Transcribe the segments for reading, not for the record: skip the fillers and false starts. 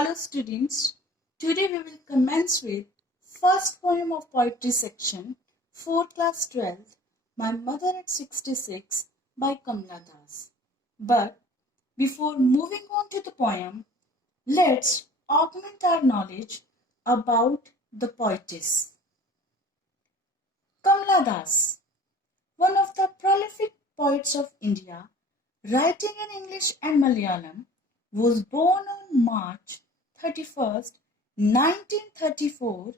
Hello students, today we will commence with first poem of poetry section 4 class 12 My Mother at 66 by Kamla Das. But before moving on to the poem, let's augment our knowledge about the poetess. Kamla Das, one of the prolific poets of India, writing in English and Malayalam, was born on March 31st, 1934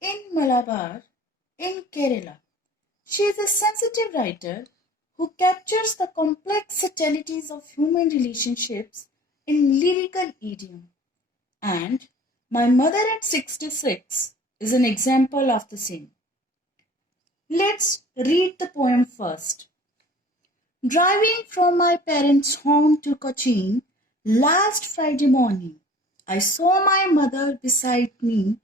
in Malabar in Kerala. She is a sensitive writer who captures the complex subtleties of human relationships in lyrical idiom. And My Mother at 66 is an example of the same. Let's read the poem first. Driving from my parents' home to Cochin last Friday morning, I saw my mother beside me,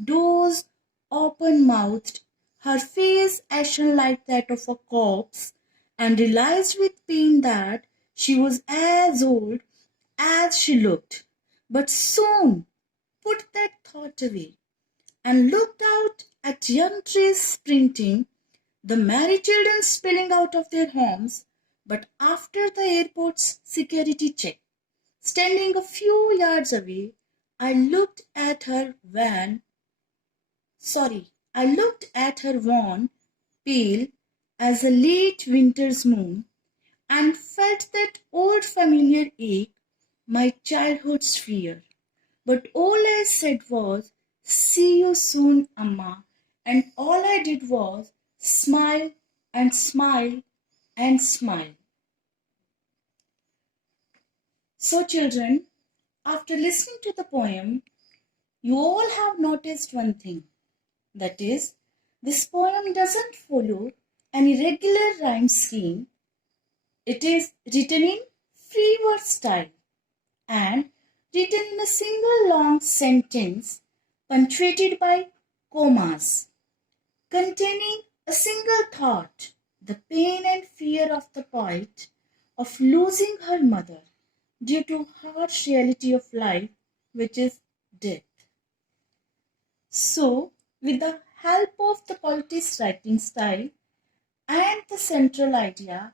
doors open-mouthed, her face ashen like that of a corpse, and realized with pain that she was as old as she looked, but soon put that thought away and looked out at young trees sprinting, the merry children spilling out of their homes, but after the airport's security check, standing a few yards away, I looked at her worn, pale as a late winter's moon, and felt that old familiar ache, my childhood's fear. But all I said was, "See you soon, Amma," and all I did was smile and smile and smile. So children, after listening to the poem, you all have noticed one thing. That is, this poem doesn't follow any regular rhyme scheme. It is written in free verse style and written in a single long sentence punctuated by commas, containing a single thought, the pain and fear of the poet of losing her mother due to harsh reality of life, which is death. So, with the help of the poetess writing style and the central idea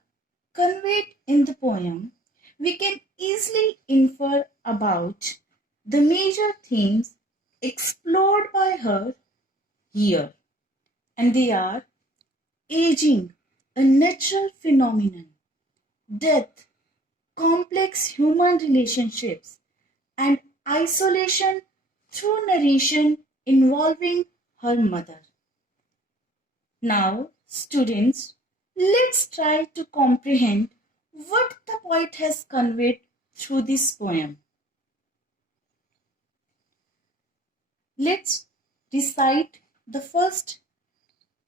conveyed in the poem, we can easily infer about the major themes explored by her here. And they are aging, a natural phenomenon, death, complex human relationships, and isolation through narration involving her mother. Now, students, let's try to comprehend what the poet has conveyed through this poem. Let's recite the first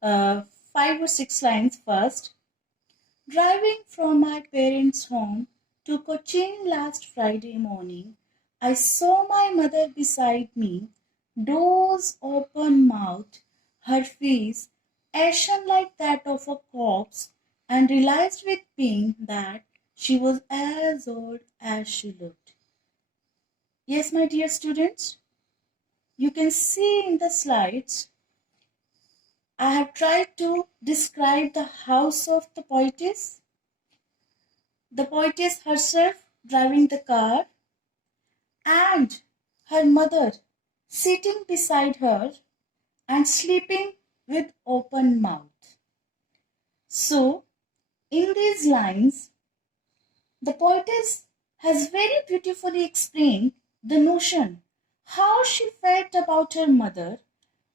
5 or 6 lines first. Driving from my parents' home to Cochin last Friday morning, I saw my mother beside me, doors open-mouthed, her face ashen like that of a corpse, and realized with pain that she was as old as she looked. Yes, my dear students, you can see in the slides, I have tried to describe the house of the poetess herself driving the car, and her mother sitting beside her and sleeping with open mouth. So, in these lines, the poetess has very beautifully explained the notion how she felt about her mother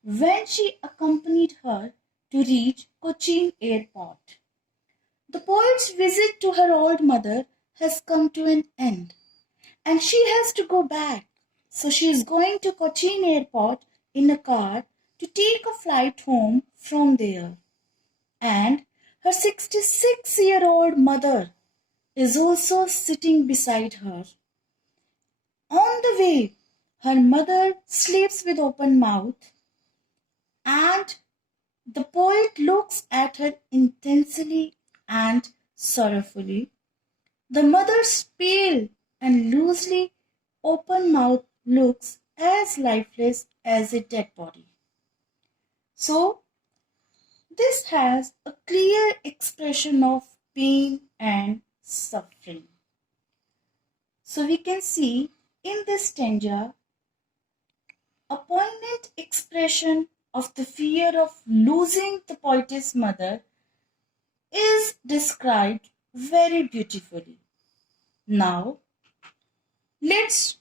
when she accompanied her to reach Cochin airport. The poet's visit to her old mother has come to an end, and she has to go back. So she is going to Cochin airport in a car to take a flight home from there. And her 66-year-old mother is also sitting beside her. On the way, her mother sleeps with open mouth, and the poet looks at her intensely and sorrowfully. The mother's pale and loosely open mouth looks as lifeless as a dead body. So, this has a clear expression of pain and suffering. So, we can see in this stanza a poignant expression of the fear of losing the poetess mother is described very beautifully. Now, let's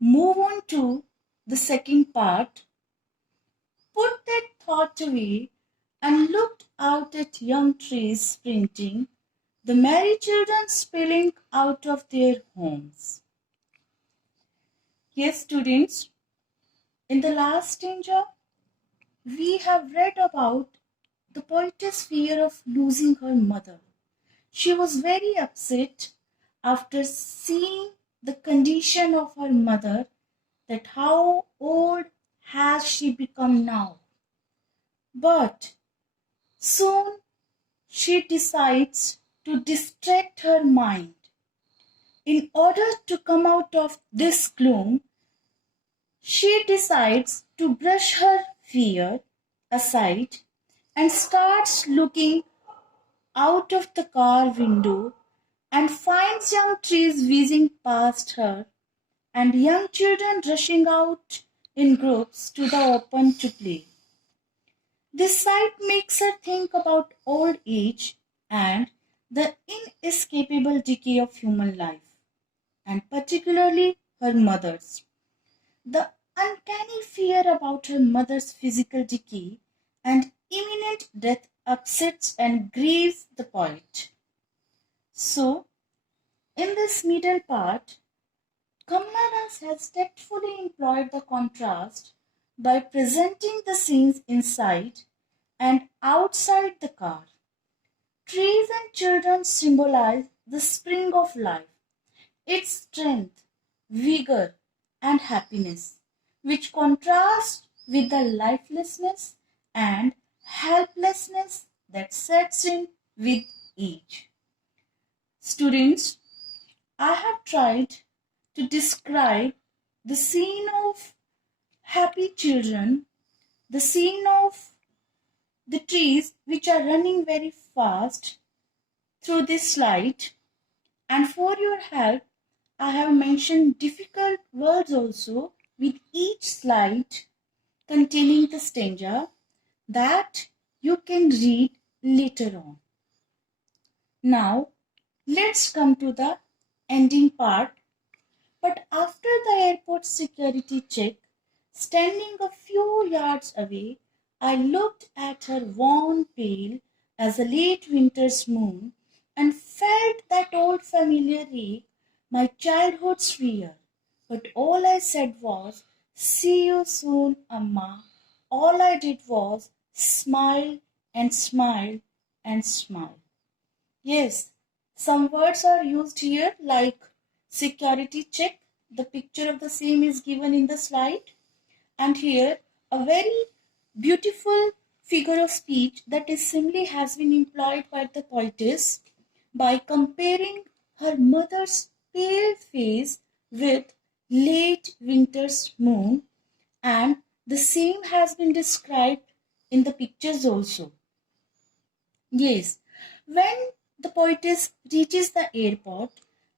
move on to the second part. Put that thought away and looked out at young trees sprinting, the merry children spilling out of their homes. Yes, students, in the last stanza, we have read about the poetess' fear of losing her mother. She was very upset after seeing the condition of her mother, that how old has she become now. But soon she decides to distract her mind. In order to come out of this gloom, she decides to brush her fear aside and starts looking out of the car window and finds young trees whizzing past her and young children rushing out in groups to the open to play. This sight makes her think about old age and the inescapable decay of human life, and particularly her mother's. The uncanny fear about her mother's physical decay and imminent death upsets and grieves the poet. So, in this middle part, Kamladas has tactfully employed the contrast by presenting the scenes inside and outside the car. Trees and children symbolize the spring of life, its strength, vigor, and happiness, which contrast with the lifelessness and helplessness that sets in with age. Students, I have tried to describe the scene of happy children, the scene of the trees which are running very fast through this slide, and for your help, I have mentioned difficult words also with each slide containing the stanza that you can read later on. Now, let's come to the ending part. But after the airport security check, standing a few yards away, I looked at her worn pale as a late winter's moon and felt that old familiar ache, my childhood's fear. But all I said was, "See you soon, Amma." All I did was smile and smile and smile. Yes, some words are used here like security check. The picture of the same is given in the slide. And here a very beautiful figure of speech that is simply has been employed by the poetess by comparing her mother's pale face with late winter's moon, and the same has been described in the pictures also. Yes, when the poetess reaches the airport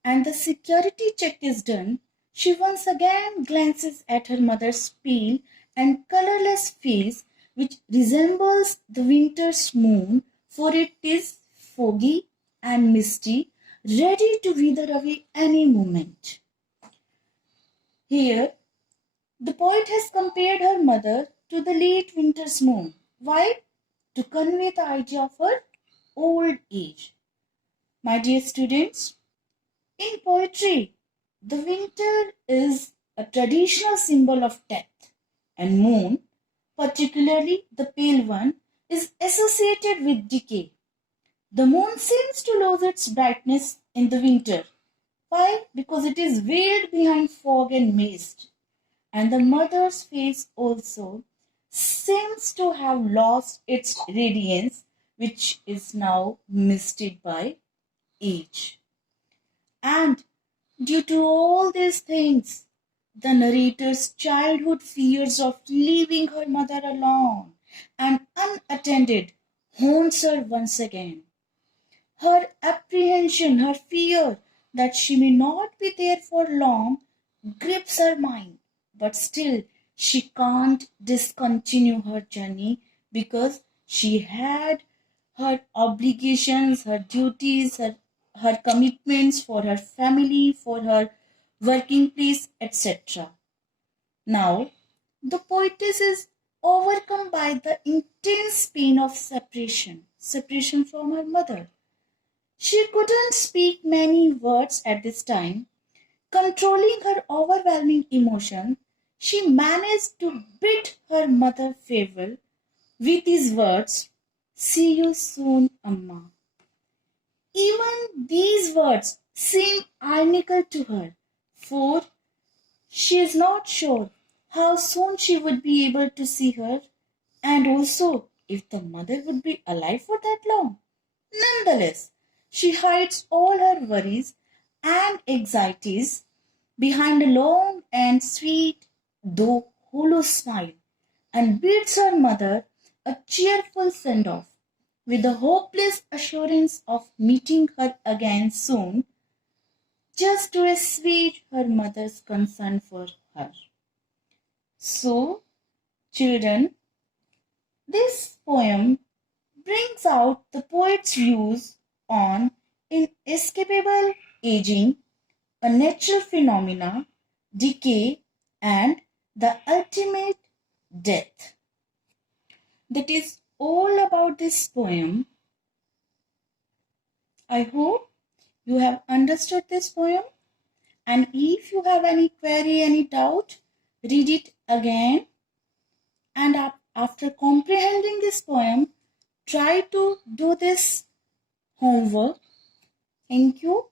and the security check is done, she once again glances at her mother's pale and colorless face, which resembles the winter's moon, for it is foggy and misty, ready to wither away any moment. Here, the poet has compared her mother to the late winter's moon. Why? To convey the idea of her old age. My dear students, in poetry, the winter is a traditional symbol of death, and moon, particularly the pale one, is associated with decay. The moon seems to lose its brightness in the winter. Why? Because it is veiled behind fog and mist. And the mother's face also seems to have lost its radiance, which is now misted by age. And due to all these things, The narrator's childhood fears of leaving her mother alone and unattended haunts her once again. Her apprehension, her fear that she may not be there for long grips her mind, but still she can't discontinue her journey because she had her obligations, her duties, her commitments for her family, for her working place, etc. Now, the poetess is overcome by the intense pain of separation from her mother. She couldn't speak many words at this time. Controlling her overwhelming emotion, she managed to bid her mother farewell with these words, "See you soon, Amma." Even these words seem ironical to her, for she is not sure how soon she would be able to see her, and also if the mother would be alive for that long. Nonetheless, she hides all her worries and anxieties behind a long and sweet, though hollow smile, and bids her mother a cheerful send off, with the hopeless assurance of meeting her again soon, just to assuage her mother's concern for her. So, children, this poem brings out the poet's views on inescapable aging, a natural phenomena, decay, and the ultimate death. That is all about this poem. I hope you have understood this poem, and if you have any query, any doubt, read it again, and after comprehending this poem, try to do this homework. Thank you.